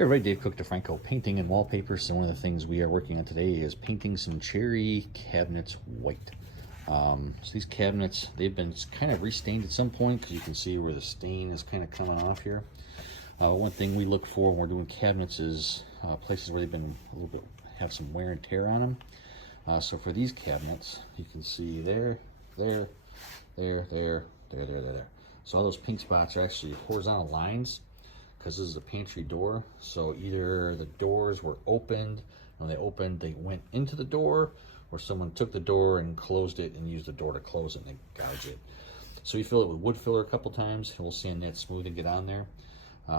Hey everybody, Dave Cook DeFranco Painting and Wallpaper. So one of the things we are working on today is painting some cherry cabinets white. So these cabinets, they've been kind of restained at some point because you can see where the stain is kind of coming off here. One thing we look for when we're doing cabinets is places where they've been a little bit, have some wear and tear on them. So for these cabinets, you can see there. So all those pink spots are actually horizontal lines, because this is a pantry door. So either the doors were opened, when they opened, they went into the door, or someone took the door and closed it and used the door to close it and they gouge it. So we fill it with wood filler a couple times, and we'll sand that smooth and get on there.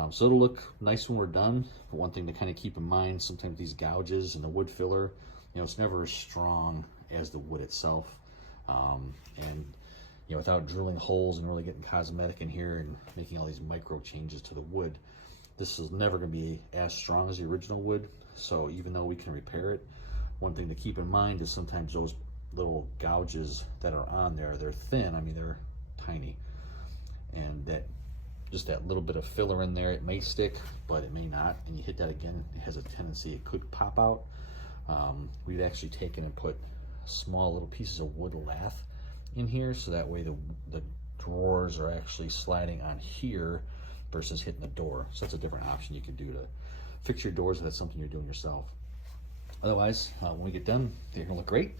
So it'll look nice when we're done. But one thing to kind of keep in mind, sometimes these gouges and the wood filler, it's never as strong as the wood itself. And without drilling holes and really getting cosmetic in here and making all these micro changes to the wood, this is never going to be as strong as the original wood. So even though we can repair it, one thing to keep in mind is sometimes those little gouges that are on there, they're thin. I mean, they're tiny. And that just that little bit of filler in there, it may stick, but it may not. And you hit that again, it has a tendency, it could pop out. We've actually taken and put small little pieces of wood lath in here, so that way the drawers are actually sliding on here versus hitting the door. So that's a different option you could do to fix your doors if that's something you're doing yourself. Otherwise, when we get done, they're gonna look great,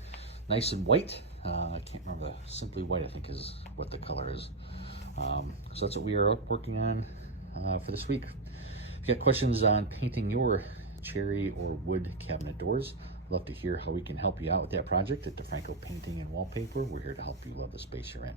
nice and white. I can't remember, the Simply White I think is what the color is. So that's what we are working on for this week. If you got questions on painting your cherry or wood cabinet doors, I'd love to hear how we can help you out with that project at DeFranco Painting and Wallpaper. We're here to help you love the space you're in.